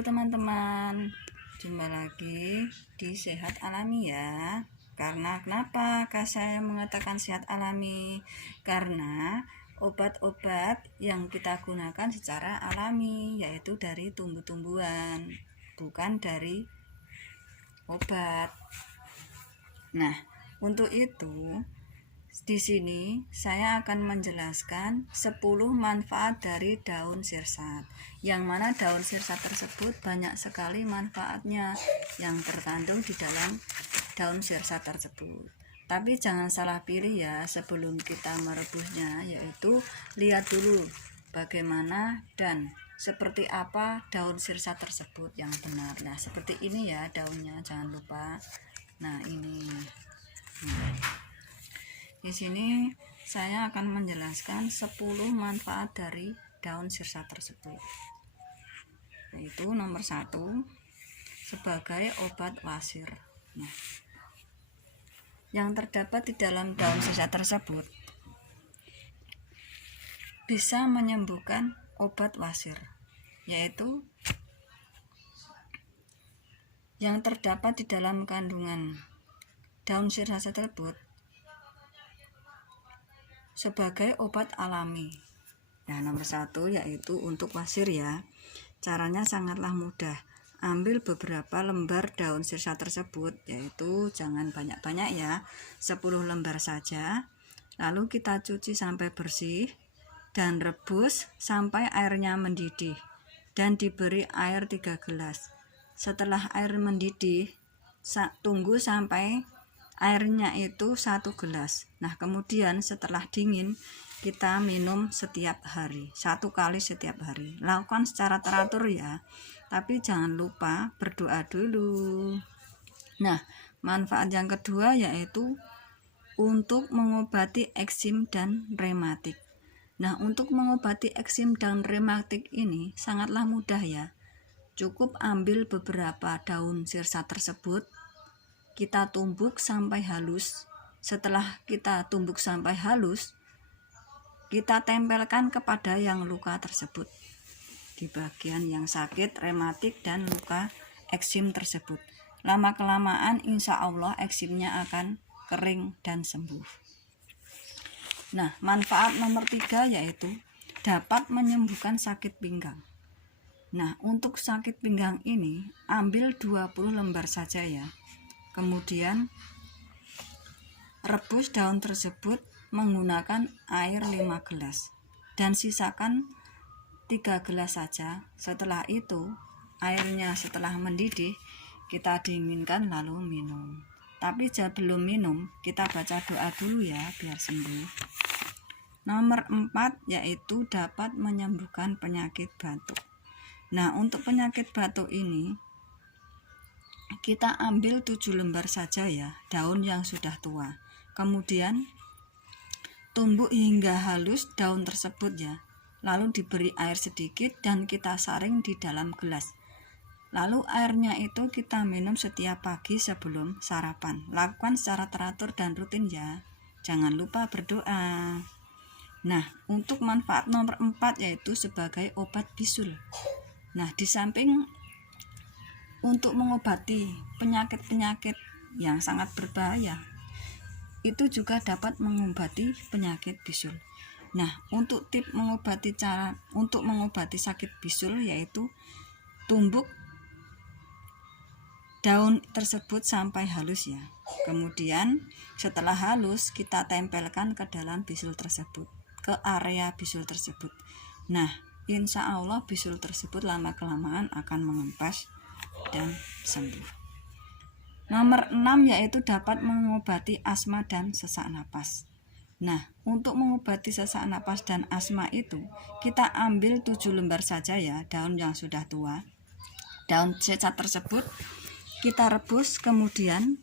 Halo teman-teman, jumpa lagi di Sehat Alami ya. Kenapa saya mengatakan sehat alami? Karena obat-obat yang kita gunakan secara alami, yaitu dari tumbuh-tumbuhan, bukan dari obat. Nah, untuk itu di sini saya akan menjelaskan 10 manfaat dari daun sirsat. Yang mana daun sirsat tersebut banyak sekali manfaatnya yang terkandung di dalam daun sirsat tersebut. Tapi jangan salah pilih ya sebelum kita merebusnya, yaitu lihat dulu bagaimana dan seperti apa daun sirsat tersebut yang benar. Nah, seperti ini ya daunnya, jangan lupa. Nah, ini. Di sini saya akan menjelaskan 10 manfaat dari daun sirsat tersebut. Yaitu nomor 1, sebagai obat wasir. Nah, yang terdapat di dalam daun sirsat tersebut bisa menyembuhkan obat wasir, yaitu yang terdapat di dalam kandungan daun sirsat tersebut sebagai obat alami. Nah, nomor 1 yaitu untuk wasir ya. Caranya sangatlah mudah. Ambil beberapa lembar daun sirsat tersebut, yaitu jangan banyak-banyak ya, 10 lembar saja. Lalu kita cuci sampai bersih dan rebus sampai airnya mendidih dan diberi air 3 gelas. Setelah air mendidih, tunggu sampai airnya itu 1 gelas. Nah, kemudian setelah dingin kita minum setiap hari, 1 kali setiap hari. Lakukan secara teratur ya, tapi jangan lupa berdoa dulu. Nah, manfaat yang kedua yaitu untuk mengobati eksim dan rematik. Nah, untuk mengobati eksim dan rematik ini sangatlah mudah ya. Cukup ambil beberapa daun sirsat tersebut, kita tumbuk sampai halus. Setelah kita tumbuk sampai halus, kita tempelkan kepada yang luka tersebut di bagian yang sakit, rematik, dan luka eksim tersebut. Lama-kelamaan insya Allah eksimnya akan kering dan sembuh. Nah, manfaat nomor 3 yaitu dapat menyembuhkan sakit pinggang. Nah, untuk sakit pinggang ini ambil 20 lembar saja ya. Kemudian rebus daun tersebut menggunakan air 5 gelas dan sisakan 3 gelas saja. Setelah itu airnya setelah mendidih kita dinginkan lalu minum. Tapi sebelum minum kita baca doa dulu ya biar sembuh. Nomor 4 yaitu dapat menyembuhkan penyakit batuk. Nah, untuk penyakit batuk ini kita ambil 7 lembar saja ya, daun yang sudah tua. Kemudian tumbuk hingga halus daun tersebut ya. Lalu diberi air sedikit dan kita saring di dalam gelas. Lalu airnya itu kita minum setiap pagi sebelum sarapan. Lakukan secara teratur dan rutin ya. Jangan lupa berdoa. Nah, untuk manfaat nomor 4 yaitu sebagai obat bisul. Nah, di samping untuk mengobati penyakit-penyakit yang sangat berbahaya, itu juga dapat mengobati penyakit bisul. Nah, untuk untuk mengobati sakit bisul yaitu tumbuk daun tersebut sampai halus ya. Kemudian setelah halus kita tempelkan ke dalam bisul tersebut, ke area bisul tersebut. Nah, insya Allah bisul tersebut lama-kelamaan akan mengempes dan sembuh. Nomor 6 yaitu dapat mengobati asma dan sesak napas. Nah, untuk mengobati sesak napas dan asma itu kita ambil 7 lembar saja ya, daun yang sudah tua. Daun sirsat tersebut kita rebus, kemudian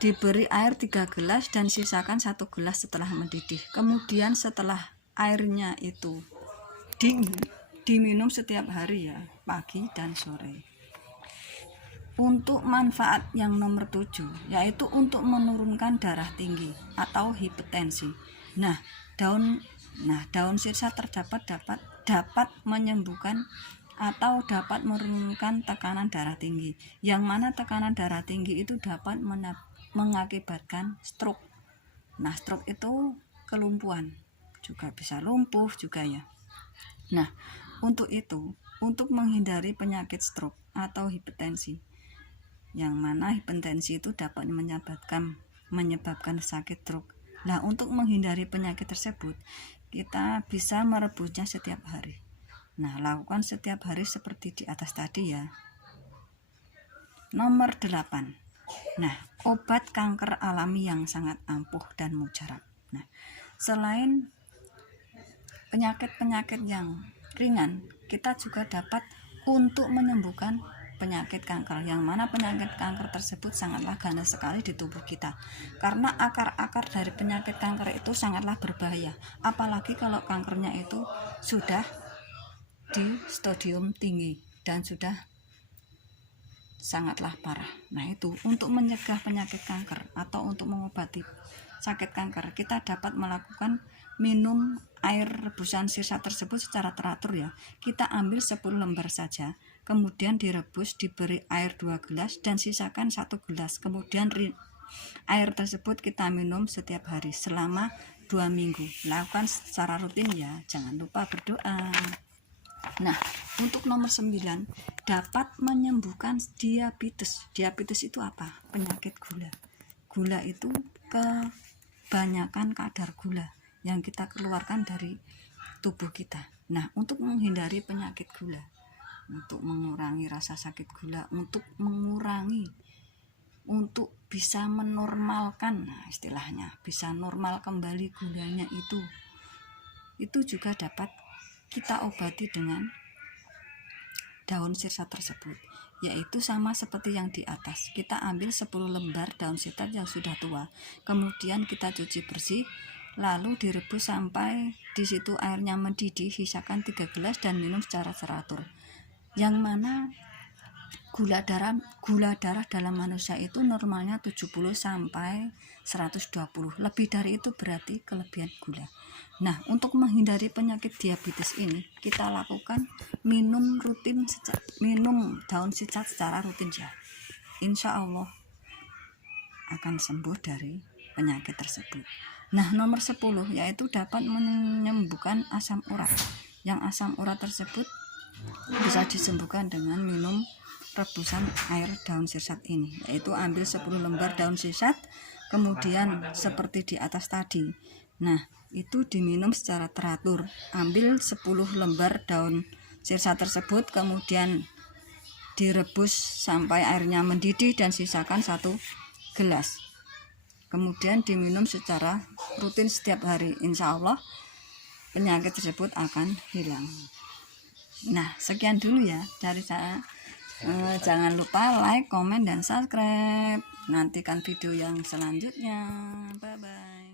diberi air 3 gelas dan sisakan 1 gelas setelah mendidih. Kemudian setelah airnya itu dingin, diminum setiap hari ya, pagi dan sore. Untuk manfaat yang nomor 7 yaitu untuk menurunkan darah tinggi atau hipertensi. Daun sirsat dapat menyembuhkan atau dapat menurunkan tekanan darah tinggi. Yang mana tekanan darah tinggi itu dapat mengakibatkan stroke. Nah, stroke itu kelumpuhan, juga bisa lumpuh juga ya. Nah, untuk itu, untuk menghindari penyakit stroke atau hipertensi, yang mana hipertensi itu dapat menyebabkan sakit stroke. Nah, untuk menghindari penyakit tersebut, kita bisa merebusnya setiap hari. Nah, lakukan setiap hari seperti di atas tadi ya. Nomor 8. Nah, obat kanker alami yang sangat ampuh dan mujarab. Nah, selain penyakit-penyakit yang ringan, kita juga dapat untuk menyembuhkan penyakit kanker, yang mana penyakit kanker tersebut sangatlah ganas sekali di tubuh kita, karena akar-akar dari penyakit kanker itu sangatlah berbahaya, apalagi kalau kankernya itu sudah di stadium tinggi dan sudah sangatlah parah. Nah, itu untuk mencegah penyakit kanker atau untuk mengobati sakit kanker, kita dapat melakukan minum air rebusan sirsa tersebut secara teratur ya. Kita ambil 10 lembar saja, kemudian direbus, diberi air 2 gelas dan sisakan 1 gelas. Kemudian air tersebut kita minum setiap hari selama 2 minggu. Lakukan secara rutin ya, jangan lupa berdoa. Nah, untuk nomor 9, dapat menyembuhkan diabetes. Diabetes itu apa? Penyakit gula. Gula itu kebanyakan kadar gula yang kita keluarkan dari tubuh kita. Nah, untuk menghindari penyakit gula, untuk mengurangi rasa sakit gula, untuk bisa menormalkan, nah istilahnya bisa normal kembali gulanya itu juga dapat kita obati dengan daun sirsa tersebut, yaitu sama seperti yang di atas. Kita ambil 10 lembar daun sirsa yang sudah tua, kemudian kita cuci bersih, lalu direbus sampai di situ airnya mendidih, sisakan 3 gelas dan minum secara teratur. Yang mana gula darah dalam manusia itu normalnya 70 sampai 120. Lebih dari itu berarti kelebihan gula. Nah, untuk menghindari penyakit diabetes ini, kita lakukan minum daun sirsa secara rutin ya. Insya Allah akan sembuh dari penyakit tersebut. Nah, nomor 10 yaitu dapat menyembuhkan asam urat. Yang asam urat tersebut bisa disembuhkan dengan minum rebusan air daun sirsat ini, yaitu ambil 10 lembar daun sirsat, kemudian seperti di atas tadi. Nah, itu diminum secara teratur. Ambil 10 lembar daun sirsat tersebut, kemudian direbus sampai airnya mendidih dan sisakan 1 gelas. Kemudian diminum secara rutin setiap hari. Insya Allah penyakit tersebut akan hilang. Nah, sekian dulu ya dari saya. Jangan lupa like, komen, dan subscribe. Nantikan video yang selanjutnya. Bye bye.